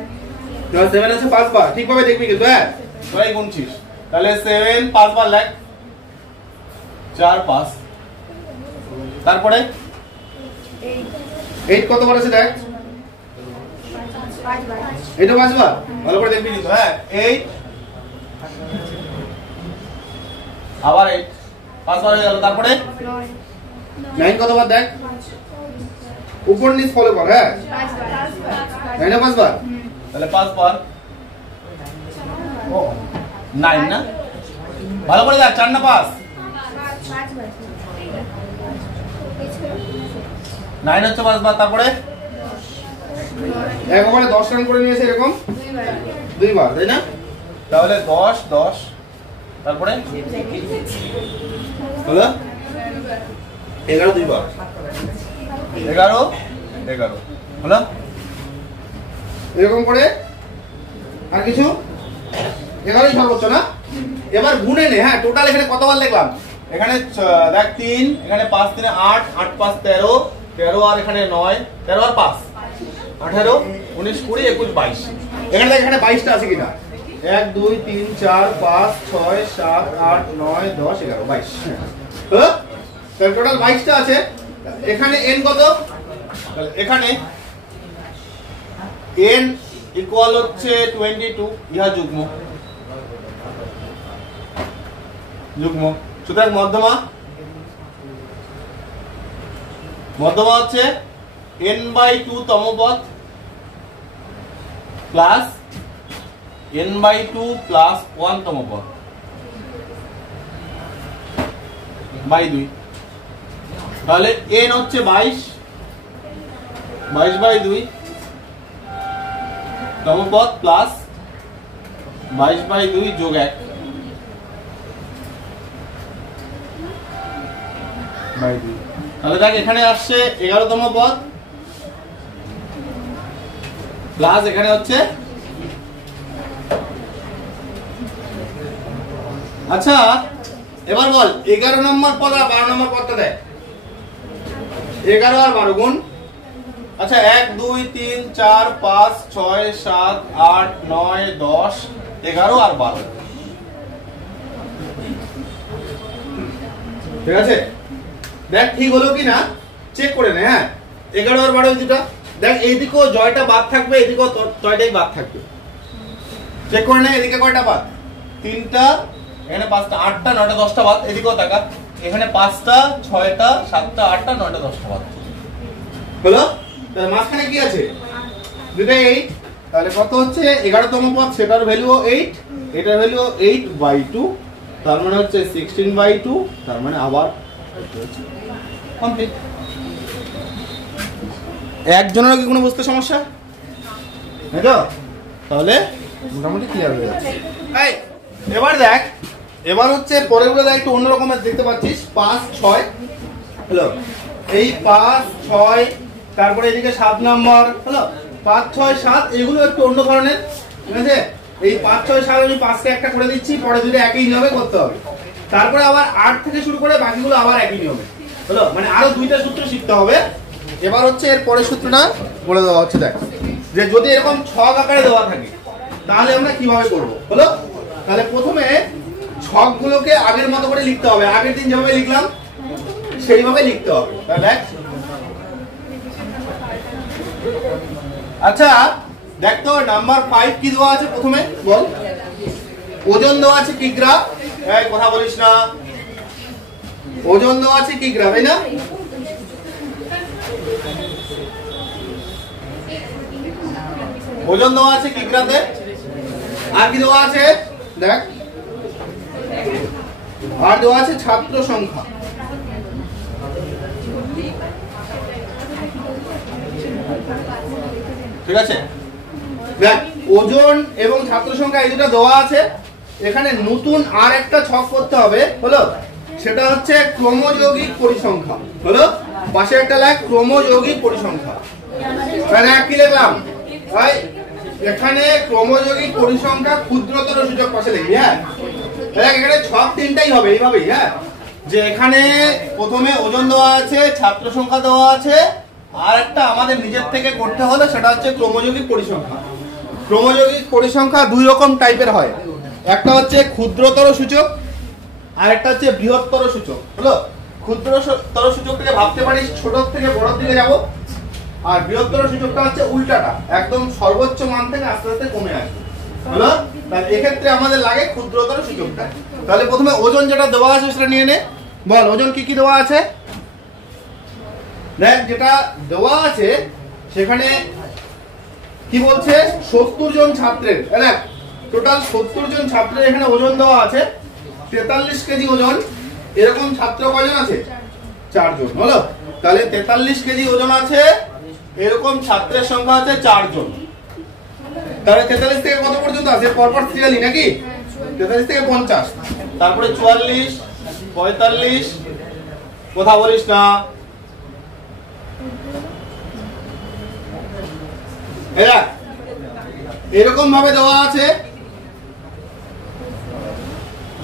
7 আছে 5 বার, ঠিকভাবে দেখবি কিন্তু হ্যাঁ, তোরাই গুনছিস। তাহলে 7 5 বার লেখ, 4 5। তারপরে 8 কত বার আছে দেখ, 5 বার। এটা 5 বার, ভালো করে দেখবি কিন্তু হ্যাঁ। 8 আবার 8 5 বার হয়ে গেল। তারপরে 9 কত বার দেখ, উপর নিচ ফলো কর হ্যাঁ। 5 বার। 9 5 বার, তাহলে 5 বার ও 9 না, ভালো করে দেখ, 4 না 5, 5 বার। 9 হচ্ছে 5 বার। তারপরে একবারে 10 রান করে নিয়েছে এরকম 2 বার, তাই না? তাহলে 10 10, তারপরে হলো 11 2 বার, 11 11 হলো এরকম করে। আর কিছু 11ই সর্বোচ্চ না। এবার গুণে নে হ্যাঁ, টোটাল এখানে কতবার লিখলাম, এখানে দেখ 3, এখানে 5 3 8, 8 5 13, 13 আর এখানে 9, 13 আর 5 18, 19 20 21 22। এখানে দেখ এখানে 22টা আছে কিনা, 1 2 3 4 5 6 7 8 9 10 11 22। হ্যাঁ, তাহলে টোটাল 22টা আছে। এখানে n কত, তাহলে এখানে n ইকুয়াল হচ্ছে 22, ইহা যুগ্ম যুগ্ম। সুতরাং মধ্যমা হচ্ছে n/2 তম পদ প্লাস n/2 প্লাস 1 তম পদ বাই 2। তাহলে n হচ্ছে 22, 22/2 তম পদ প্লাস 22/2 যোগ 1 বাই 2। তাহলে দেখ এখানে আসছে 11 তম পদ প্লাস এখানে হচ্ছে, আচ্ছা এবার বল 11 নম্বর পদ আর 12 নম্বর পদটা দেখ, 11 আর 12 গুণ। আচ্ছা 1 2 3 4 5 6 7 8 9 10 11 আর 12, ঠিক আছে? দেখ ঠিক হলো কিনা চেক করে নে হ্যাঁ। 11 আর 12 দুটো দেখ, এইদিকেও জয়টা বাদ থাকবে, এদিকেও জয়টাই বাদ থাকবে, চেক করে নে। এদিকে কয়টা বাদ, 3টা, এখানে 5টা, 8টা 9টা 10টা বাদ, এদিকেও তাকা, এখানে 5টা 6টা 7টা 8টা 9টা 10টা বাদ হলো। তাহলে মাঝখানে কি আছে, দুটো 8, তাহলে কত হচ্ছে 11 তম পদ, সেটার ভ্যালুও 8, এটার ভ্যালুও 8/2, তার মানে হচ্ছে 16/2, তার মানে আবার কমপ্লিট। একজনের কি কোনো বুঝতে সমস্যা, তাই তো? তাহলে মোটামুটি ক্লিয়ার হয়ে যাচ্ছে। এই এবার দেখ, এবার হচ্ছে পরেরগুলো দেখ একটু অন্য রকমের দেখতে পাচ্ছিস, 5 6 হলো, এই 5 6, তারপরে এদিকে 7 নম্বর হলো, 5 6 7 এগুলো একটু অন্য ধরনের, ঠিক আছে? এই 5 6 7 আমি 5কে একটা করে দিচ্ছি, পরে দুটো একই নিয়মে করতে হবে। তারপরে আবার 8 থেকে শুরু করে বাকিগুলো আবার একই নিয়মে হলো, মানে আরো 2টা সূত্র শিখতে হবে। এবার হচ্ছে এর পরের সূত্রটা বলে দেওয়া হচ্ছে, দেখ যে যদি এরকম ছক আকারে দেওয়া থাকে তাহলে আমরা কিভাবে করব হলো। তাহলে প্রথমে ছকগুলোকে আগের মতো করে লিখতে হবে, আগের দিন যেভাবে লিখলাম সেইভাবে লিখতে হবে। তাহলে আচ্ছা দেখ তো নাম্বার 5 কি দেওয়া আছে, প্রথমে বল। ওজন দেওয়া আছে কিগ্রা, এই কথা বলিস না, ওজন দেওয়া আছে কিগ্রা, তাই না? ওজন দেওয়া আছে কিগ্রাতে। আর কি দেওয়া আছে দেখ, আর দেওয়া আছে ছাত্র সংখ্যা, ঠিক আছে? দেখ ওজন এবং ছাত্র সংখ্যা এই দুটো দেওয়া আছে। এখানে নতুন আর একটা ছক করতে হবে হলো, সেটা হচ্ছে ক্রমযৌগিক পরিসংখ্যা হলো। পাশে একটা লেখ ক্রমযৌগিক পরিসংখ্যা। তাহলে কি লিখলাম ভাই, এখানে ক্রমযৌগিক পরিসংখ্যা ক্ষুদ্রতর সূচক পাশে লিখবি হ্যাঁ। দেখ এখানে ছক তিনটাই হবে এইভাবেই হ্যাঁ, যে এখানে প্রথমে ওজন দেওয়া আছে, ছাত্র সংখ্যা দেওয়া আছে, আর একটা আমাদের নিজের থেকে করতে হলে সেটা হচ্ছে ক্রমযৌগিক পরিসংখ্যা। ক্রমযৌগিক পরিসংখ্যা দুই রকম টাইপের হয়, একটা হচ্ছে ক্ষুদ্রতর সূচক আর একটা হচ্ছে বৃহত্তর সূচক। হলো, ক্ষুদ্রতর সূচকটাকে ভাবতে পারিস ছোট থেকে বড় দিকে যাব, আর বৃহত্তর সূচকটা হচ্ছে উল্টাটা, একদম সর্বোচ্চ মান থেকে আস্তে আস্তে কমে আসবে। হলো, তাহলে এক্ষেত্রে আমাদের লাগে ক্ষুদ্রতর সূচকটা। তাহলে প্রথমে ওজন যেটা দেওয়া আছে সেটা নিয়ে নে। বল ওজন কি কি দেওয়া আছে? দেখ যেটা দেওয়া আছে সেখানে কি বলছে, 70 জন ছাত্রের, দেখ টোটাল 70 জন ছাত্রের এখানে ওজন দেওয়া আছে 43 কেজি ওজন। এরকম ছাত্র কয়জন আছে? 4 জন। হলো, তাহলে 43 কেজি ওজন আছে, এরকম ছাত্রের সংখ্যা আছে 4 জন। তাহলে 43 থেকে কত পর্যন্ত আছে? পরপর সিরিয়ালি নাকি? 43 থেকে 50, তারপরে 44, 45, কথা বলিস না, এরকম ভাবে দেওয়া আছে।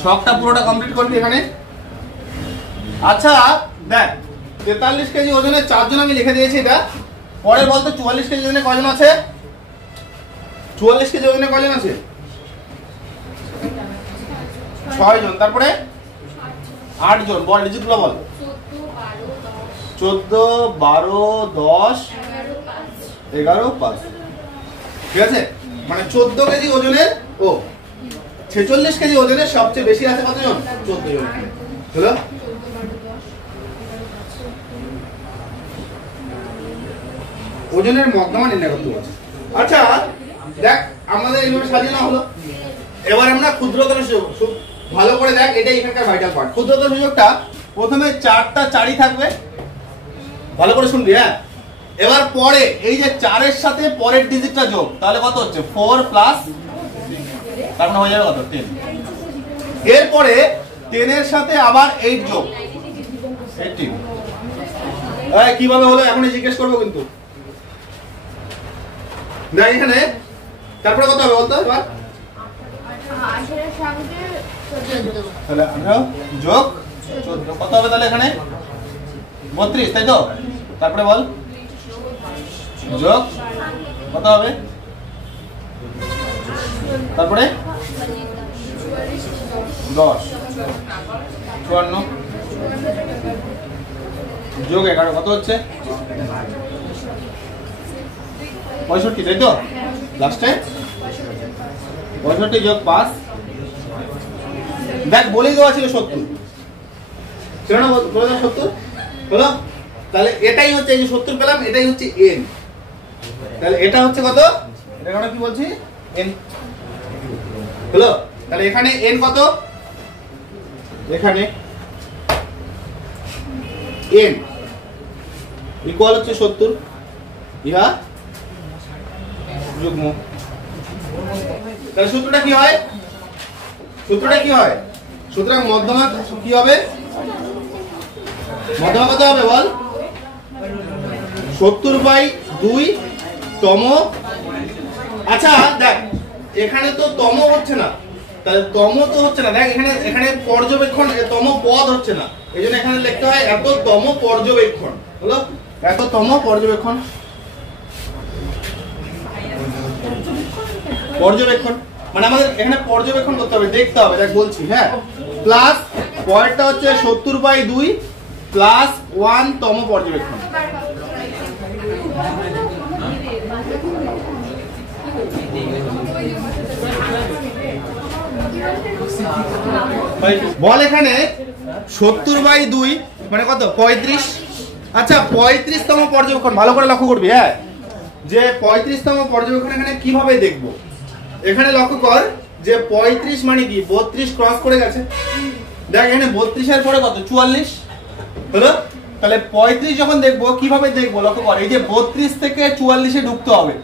ছকটা পুরোটা কমপ্লিট করবি এখানে। আচ্ছা দেখ 43 কেজি ওজনের 4 জন আমি লিখে দিয়েছি এটা। পরে বলতো 44 কেজি ওজনে কয়জন আছে? 44 কেজি ওজনে কয়জন আছে? 6 জন। তারপরে 8 জন। বল ডিজিট গুলো বল। 14, 12, 10, 11, 5। ঠিক আছে, মানে 14 কেজি ওজনের 46 কেজি ওজনের সবচেয়ে বেশি আছে কতজন? 14 জন। হলো, ওজনের মধ্যমা নির্ণয় করতে বলছে। আচ্ছা দেখ আমাদের এইভাবে সাজানো হলো। এবার আমরা ক্ষুদ্রতর সূচক, ভালো করে দেখ, এটাই এখানকার ভাইটাল পার্ট। ক্ষুদ্রতর সূচকটা প্রথমে 4টা 4ই থাকবে, ভালো করে শুনবি। হ্যাঁ, এবার পরে এই যে 4 এর সাথে পরের ডিজিটটা যোগ, তাহলে কত হচ্ছে? 4 প্লাস, তার মানে হয়ে যাবে কত? 10। এরপরে 10 এর সাথে আবার 8 যোগ, 18। কিভাবে হলো এখনই জিজ্ঞেস করবো কিন্তু। না এখানে তারপরে কত হবে বলতো? এবার তাহলে আমরা যোগ 14 কত হবে? তাহলে এখানে 32, তাই তো? তারপরে বল যোগ কত হবে? তারপরে 10, 54 যোগ 11 কত হচ্ছে? 65, তাই তো? লাস্টে 65 যোগ 5, দেখ বলেই দেওয়া ছিল 70, ছিল না? বলে দাও 70 হলো। তাহলে এটাই হচ্ছে, এই যে 70 পেলাম, এটাই হচ্ছে n। তাহলে এটা হচ্ছে কত? এটা আমরা কি বলছি? n হলো। তাহলে এখানে n কত? এখানে n ইকুয়াল হচ্ছে 70, ইহা যুগ্ম। তাহলে সূত্রটা কি হয়? সূত্রটা কি হয়? সুতরাং মধ্যমা কি হবে? মধ্যমা কত হবে বল? 70/2 তম। আচ্ছা দেখ এখানে তো তম হচ্ছে না, তাহলে তম তো হচ্ছে না। দেখ এখানে এখানে পর্যবেক্ষণ, তম পদ হচ্ছে না, এই জন্য এখানে লিখতে হয় এত তম পর্যবেক্ষণ। হলো, এত তম পর্যবেক্ষণ। পর্যবেক্ষণ মানে আমাদের এখানে পর্যবেক্ষণ করতে হবে, দেখতে হবে। দেখ বলছি, হ্যাঁ, প্লাস পয়েন্টটা হচ্ছে 70/2 প্লাস 1 তম পর্যবেক্ষণ। বল এখানে 70/2 মানে কত? 35। আচ্ছা 35তম পর্যবেক্ষণ ভালো করে লক্ষ্য করবি। হ্যাঁ, যে 35তম পর্যবেক্ষণ এখানে কিভাবে দেখব? এখানে লক্ষ্য কর যে 35 মানে কি? 32 ক্রস করে গেছে। দেখ এখানে 32 এর পরে কত? 44 হলো। তাহলে 35 যখন দেখবো কিভাবে দেখবো লক্ষ্য কর, এই যে 32 থেকে 44-এ ঢুকতে হবে,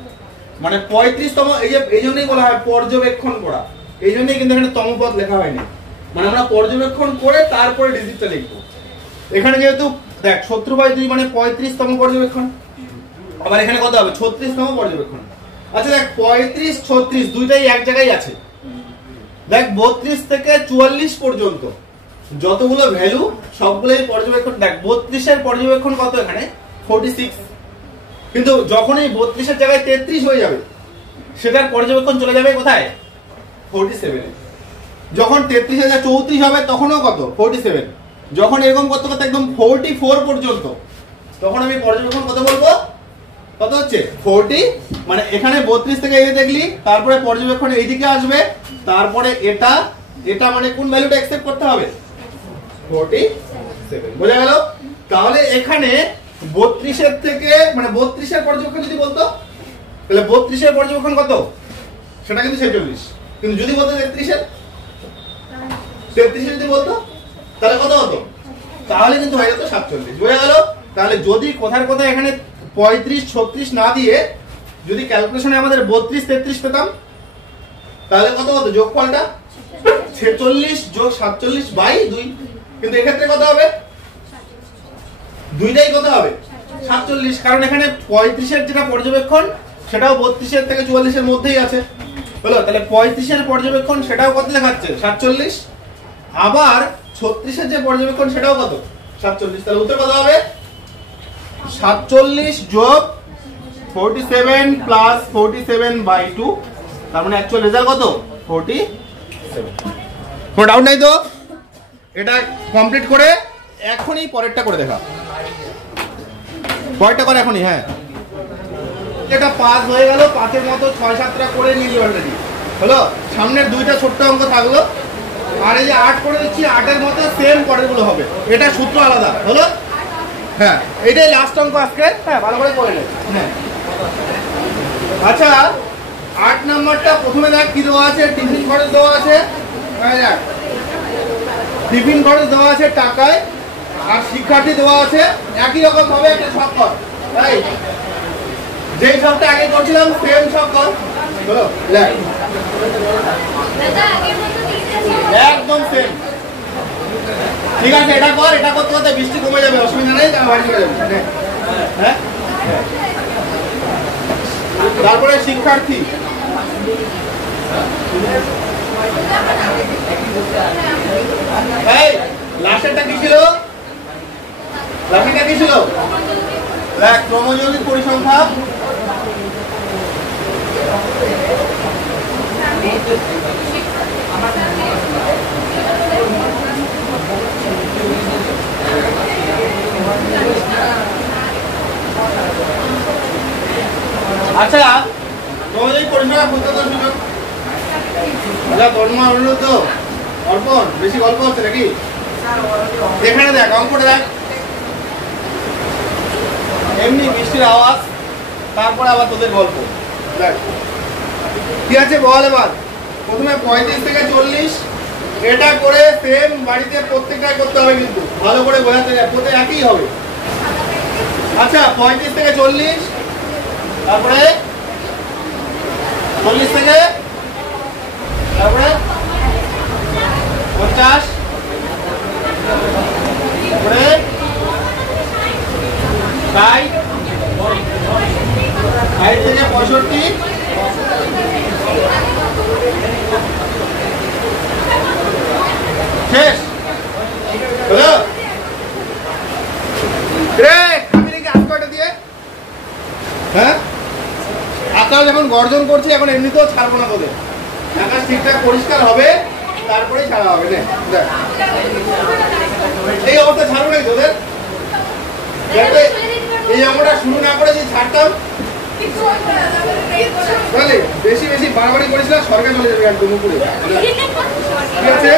মানে 35তম। এই যে এই জন্যই বলা হয় পর্যবেক্ষণ করা, এই জন্যই কিন্তু এখানে তম পদ লেখা হয়নি, মানে আমরা পর্যবেক্ষণ করে তারপরে ডিজিটটা লিখবো। এখানে যেহেতু দেখ 70/2 মানে 35তম পর্যবেক্ষণ, আবার এখানে কত হবে? 36তম পর্যবেক্ষণ। আচ্ছা দেখ 35, 36 দুইটাই এক জায়গায় আছে। দেখ 32 থেকে 44 পর্যন্ত যতগুলো ভ্যালু সবগুলোই পর্যবেক্ষণ। দেখ 32 এর পর্যবেক্ষণ কত? এখানে 46 কিন্তু যখন এই 32-এর জায়গায় 33 হয়ে যাবে, সেটার পর্যবেক্ষণ চলে যাবে কোথায়? 47 এ। যখন 33 হাজার 34 হবে তখনও কত? 47। যখন এরকম করতে করতে একদম 44 পর্যন্ত, তখন আমি পর্যবেক্ষণ কত বলবো? কত হচ্ছে? 40। মানে এখানে 32 থেকে এই দেখলি, তারপরে পর্যবেক্ষণ এইদিকে আসবে, তারপরে এটা এটা মানে কোন ভ্যালুটা অ্যাকসেপ্ট করতে হবে? 47। বোঝা গেল? তাহলে এখানে 32 এর থেকে মানে 32 এর পর্যবেক্ষণ যদি বলতো, তাহলে 32 এর পর্যবেক্ষণ কত? সেটা কিন্তু 46। কিন্তু যদি বলতো 33 এর, 33 যদি বলতো তাহলে কত হতো? তাহলে কিন্তু হয়ে যেত 47। বোঝা গেল? তাহলে যদি কোথার কোথায় এখানে 35 36 না দিয়ে যদি ক্যালকুলেশনে আমাদের 32 33 পেতাম, তাহলে কত হতো যোগফলটা? 46 যোগ 47 বাই 2। কিন্তু এক্ষেত্রে কত হবে? দুইটাই কত হবে? 47। কারণ এখানে 35 এর যেটা পর্যবেক্ষণ সেটাও 32 এর থেকে 44 এর মধ্যেই আছে। হলো? তাহলে 35 এর পর্যবেক্ষণ সেটাও কত দেখাচ্ছে? 47। আবার 36 এর যে পর্যবেক্ষণ সেটাও কত? 47। তাহলে উত্তর কত হবে? 47 যোগ 47 প্লাস 47 বাই 2। তার মানে অ্যাকচুয়াল রেজাল্ট কত? 47। কোনো ডাউট নাই তো? এটা কমপ্লিট করে এখনই পরেরটা করে দেখা। পরেরটা করে এখনই। হ্যাঁ, এটা 5 হয়ে গেল। 5 এর মতো 6-7টা করে নিলি অলরেডি। হলো? সামনের দুইটা ছোট্ট অঙ্ক থাকলো। আর এই যে 8 করে দিচ্ছি, 8 এর মতো সেম পরেরগুলো হবে। এটা সূত্র আলাদা। হলো? হ্যাঁ, এটাই লাস্ট অঙ্ক আজকে। হ্যাঁ, ভালো করে করে নেন। হ্যাঁ, আচ্ছা 8 নাম্বারটা প্রথমে দেখ কি দেওয়া আছে। টিফিন খরচ দেওয়া আছে। টিফিন খরচ দেওয়া আছে টাকায়, আর শিক্ষার্থী দেওয়া আছে একই রকম ভাবে একটা ছক কর। তাই যে ছকটা আগে করছিলাম সেম ছক কর। হলো? একদম সেম। ঠিক আছে, এটা কর। এটা করতে করতে বৃষ্টি কমে যাবে, অসুবিধা নেই। হ্যাঁ, তারপরে শিক্ষার্থী। এই লাস্টেরটা কি ছিল? লাস্টেরটা কি ছিল? ক্রমযৌগিক পরিসংখ্যা। আচ্ছা, ক্রমযৌগিক পরিসংখ্যা বুঝতে তো সুযোগ। আচ্ছা, তন্মা হলো তো অর্পণ, বেশি গল্প হচ্ছে নাকি? এখানে দেখ, অঙ্কটা দেখ। এমনি বৃষ্টির আওয়াজ, তারপরে আবার তোদের গল্প। দেখ কি আছে বল এবার। প্রথমে 35 থেকে 40 এটা করে সেম বাড়িতে প্রত্যেকটাই করতে হবে, কিন্তু ভালো করে বোঝাতে যায়, প্রত্যেক একই হবে। আচ্ছা, 35 থেকে 40, তারপরে 40 থেকে তারপরে 50, তারপরে 60, 60 থেকে 65, শেষ হলো? হ্যাঁ, আকাশ এখন গর্জন করছে, এখন এমনিতেও ছাড়বো না তোদের। আকাশ ঠিকঠাক পরিষ্কার হবে, তারপরেই ছাড়া হবে। এই অবস্থা ছাড়বো না তোদের। এই অঙ্কটা শুরু না করে যে ছাড়তাম, তাহলে বেশি বেশি বাড়াবাড়ি করিস না, সরকার চলে যাবে একদম উপরে। ঠিক আছে,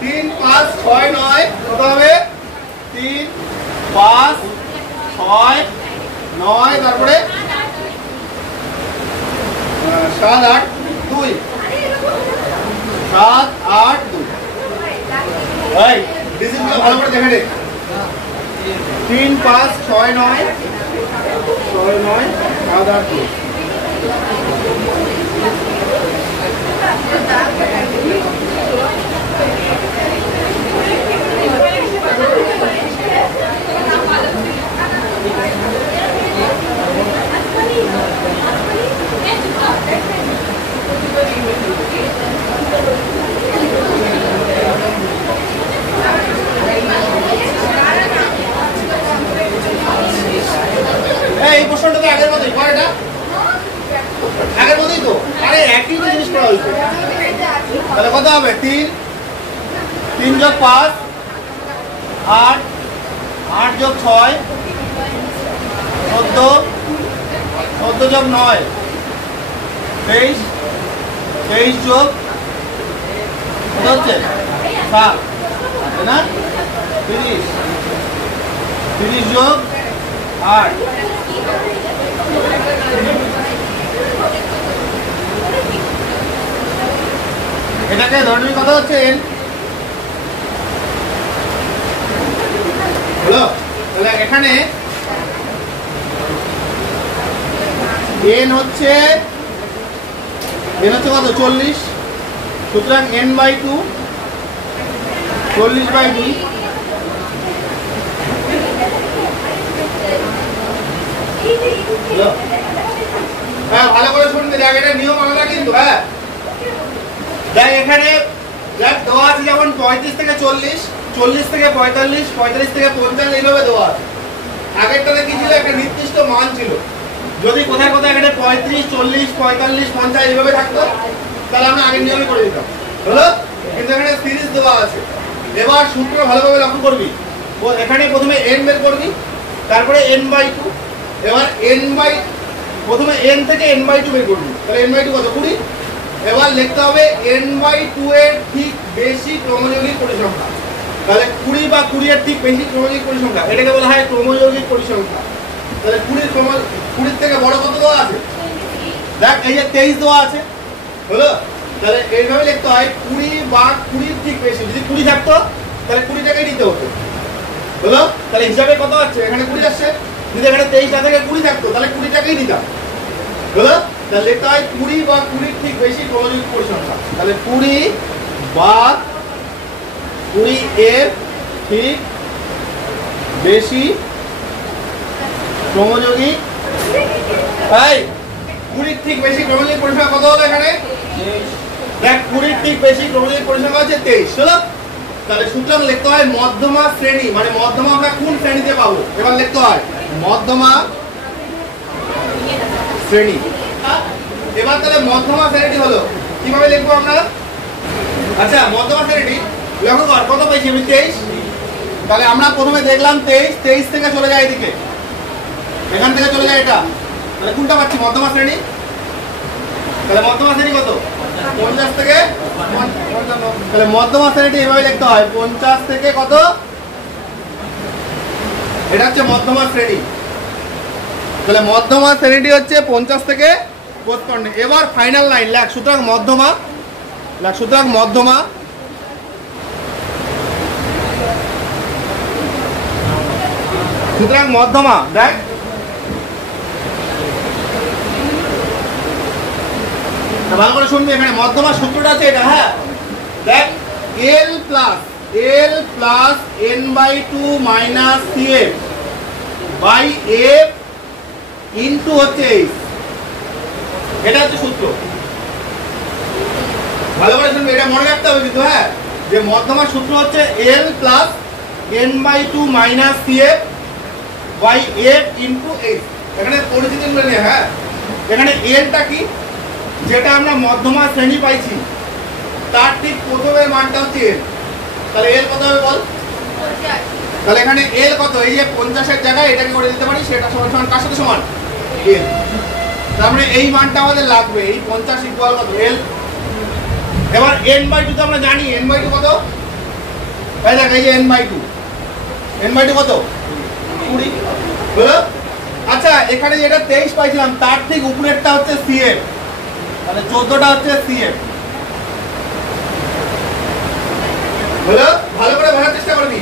3 5 6 9 কত হবে? 3 5 6 9, তারপরে 7 8 2, 7 8 2। ভাই ডিজিটগুলো ভালো করে দেখে নে। 3 5 6 9 7 8 2। এই প্রশ্নটা তো আগের মতোই কয়টা আগের মতোই তো আরে একই তো জিনিস করা হয়েছে তাহলে কত হবে 3 3 যোগ 5 8 8 যোগ 6 14 14 যোগ 9 23 23 যোগ কত হচ্ছে 7 তাই না 30 30 যোগ 8 এটাকে ধরে নিই কত হচ্ছে n হলো তাহলে এখানে n হচ্ছে কত 40 সুতরাং n/2 40/2 হ্যাঁ ভালো করে শুনতে দেখ এটা নিয়ম আলাদা কিন্তু হ্যাঁ দেখ এখানে দেখ দেওয়া আছে যেমন 35 থেকে 40 40 থেকে 45 45 থেকে 50 এইভাবে দেওয়া আছে আগেরটাতে কি ছিল একটা নির্দিষ্ট মান ছিল যদি কোথায় কোথায় এখানে 35 40 45 50 এইভাবে থাকতো তাহলে আমরা আগের নিয়মে করে দিতাম হলো কিন্তু এখানে সিরিজ দেওয়া আছে এবার সূত্র ভালোভাবে লক্ষ্য করবি এখানে প্রথমে n বের করবি তারপরে n/2 এবার প্রথমে n থেকে n/2 বের করবি তাহলে n/2 কত 20 এবার লিখতে হবে n/2 এর ঠিক বেশি ক্রমযৌগিক পরিসংখ্যা তাহলে 20 বা 20 এর ঠিক বেশি ক্রমযৌগিক পরিসংখ্যা এটাকে বলা হয় ক্রমযৌগিক পরিসংখ্যা তাহলে 20 থেকে বড় কত দেওয়া আছে দেখ এই যে 23 দেওয়া আছে হলো তাহলে এইভাবে লিখতে হয় 20 বা 20 এর ঠিক বেশি যদি 20 থাকতো তাহলে 20 টাকাই দিতে হতো হলো তাহলে হিসাবে কত আছে এখানে 20 আসছে যদি এখানে 23 না থেকে 20 থাকতো তাহলে 20 টাকাই দিতাম হলো তাহলে লিখতে হয় 20 বা 20 এর ঠিক বেশি ক্রমযৌগিক পরিসংখ্যা তাহলে 20 বা 20 এর ঠিক বেশি ক্রমযৌগিক তাই 20 এর ঠিক বেশি ক্রমযৌগিক পরিসংখ্যা কত হলো এখানে দেখ 20 এর ঠিক বেশি ক্রমযৌগিক পরিসংখ্যা হচ্ছে 23 হলো তাহলে সুতরাং লিখতে হয় মধ্যমা শ্রেণী মানে মধ্যমা আমরা কোন শ্রেণীতে পাবো এবার লিখতে হয় মধ্যমা শ্রেণী এবার তাহলে মধ্যমা শ্রেণীটি হলো কিভাবে লিখবো আমরা আচ্ছা মধ্যমা শ্রেণীটি লক্ষ্য কর কত পাইছি আমি 23 তাহলে আমরা প্রথমে দেখলাম 23 থেকে চলে যায় এদিকে এখান থেকে চলে যায় এটা তাহলে কোনটা পাচ্ছি মধ্যমা শ্রেণী তাহলে মধ্যমা শ্রেণী কত 50 থেকে 55 তাহলে মধ্যমা শ্রেণীটি এভাবে লিখতে হয় 50 থেকে কত এটা হচ্ছে মধ্যমা শ্রেণী তাহলে মধ্যমা শ্রেণীটি হচ্ছে 50 থেকে 55 এবার ফাইনাল লাইন লেখ সুতরাং মধ্যমা দেখ ভালো করে শুনবি এখানে মধ্যমা সূত্রটা আছে এটা হ্যাঁ দেখ l plus n/2 minus cf by f into হচ্ছে h এটা হচ্ছে সূত্র ভালো করে শুনবি এটা মনে রাখতে হবে কিন্তু হ্যাঁ যে মধ্যমা সূত্র হচ্ছে l plus n/2 minus cf by f into h এখানে পরিচিতি মিলে হ্যাঁ এখানে lটা কি যেটা আমরা মধ্যমা শ্রেণী পাইছি তার ঠিক প্রথমের মানটা হচ্ছে l তাহলে l কত হবে বল তাহলে এখানে l কত এই যে 50 এর জায়গায় এটাকে করে দিতে পারি সেটা সমান সমান কার সাথে সমান l তার মানে এই মানটা আমাদের লাগবে এই 50 ইকুয়াল কত l এবার n/2 তো আমরা জানি n/2 কত তাই দেখ এই যে n/2 কত 20 হলো আচ্ছা এখানে যেটা 23 পাইছিলাম তার ঠিক উপরেরটা হচ্ছে cf তাহলে 14টা হচ্ছে cf হলো ভালো করে বোঝার চেষ্টা করবি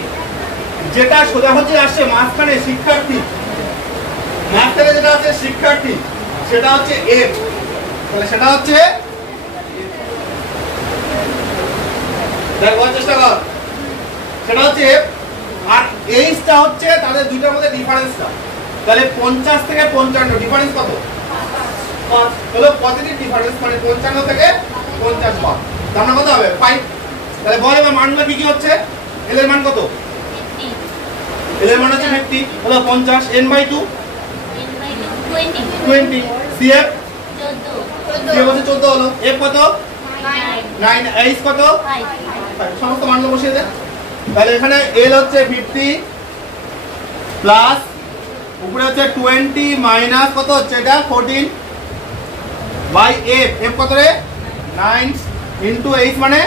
যেটা সোজাসুজি আসছে মাঝখানে যেটা আছে শিক্ষার্থী সেটা হচ্ছে f তাহলে সেটা হচ্ছে দেখ বোঝার চেষ্টা কর সেটা হচ্ছে f আর এইচটা হচ্ছে তাদের দুইটার মধ্যে ডিফারেন্সটা তাহলে 50 থেকে 55 ডিফারেন্স কত 5 হলো পজিটিভ ডিফারেন্স মানে 55 থেকে 50 পার তার মানে কত হবে 5 তাহলে বল এবার মানগুলো কি হচ্ছে l এর মান কত 50 l এর মান হচ্ছে 50 হলো 50 n/2 20 CF CF হচ্ছে 14 হলো F কত 9 H কত 5 সমস্ত মানগুলো বসিয়ে দেন তাহলে এখানে L হচ্ছে 50 প্লাস উপরে হচ্ছে 20 মাইনাস কত হচ্ছে এটা 14 বাই F F কত রে 9 ইনটু H মানে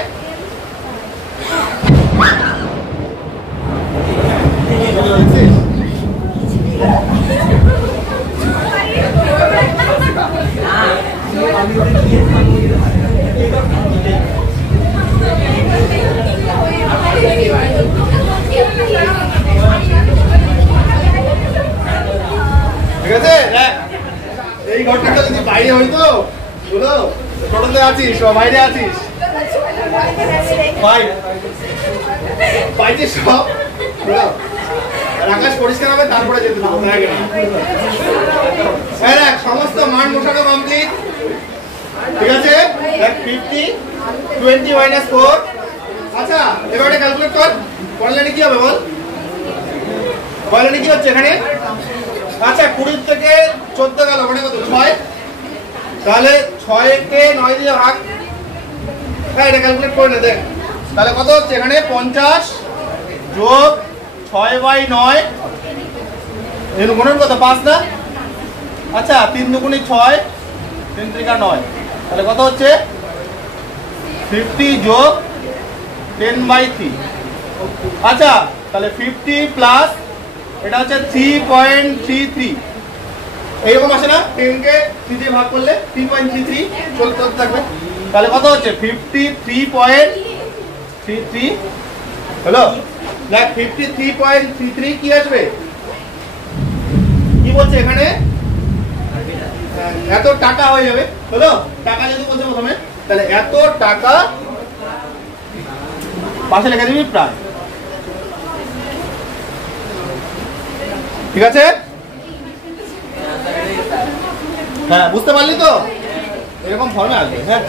ঠিক আছে এই ঘরটা যদি বাইরে হইতো বলো টোটোতে আছিস বা বাইরে আছিস বাইরে সব আকাশ পরিষ্কার হবে তারপরে যেতে দেবো সমস্ত মান বসানো কমপ্লিট ঠিক আছে 50 20 মাইনাস 4 আচ্ছা এবারে ক্যালকুলেট কর পড়ালেনি কি হবে বল পড়ালেনি কি হচ্ছে এখানে আচ্ছা 20 থেকে 14 গেল মানে কত 6 তাহলে 6 কে 9 দিয়ে ভাগ হ্যাঁ এটা ক্যালকুলেট করে নে দেখ তাহলে কত হচ্ছে এখানে 50 যোগ 6/9 এর গুণন কত 5 না আচ্ছা 3 দুগুণে 6 3 ত্রিকা 9 তাহলে কত হচ্ছে 50 যোগ 10/3 আচ্ছা তাহলে 50 প্লাস এটা হচ্ছে 3.33 এইরকম আসে না 10 কে 3 দিয়ে ভাগ করলে 3.33 চলতে থাকবে তাহলে কত হচ্ছে 53.33 হলো দেখ 53.33 কি আসবে কি বলছে এখানে এত টাকা হয়ে যাবে হলো টাকা যদি বলছে প্রথমে তাহলে এত টাকা পাশে লিখে দিবি প্রায় ঠিক আছে হ্যাঁ বুঝতে পারলি তো এরকম ফর্মে আসবে হ্যাঁ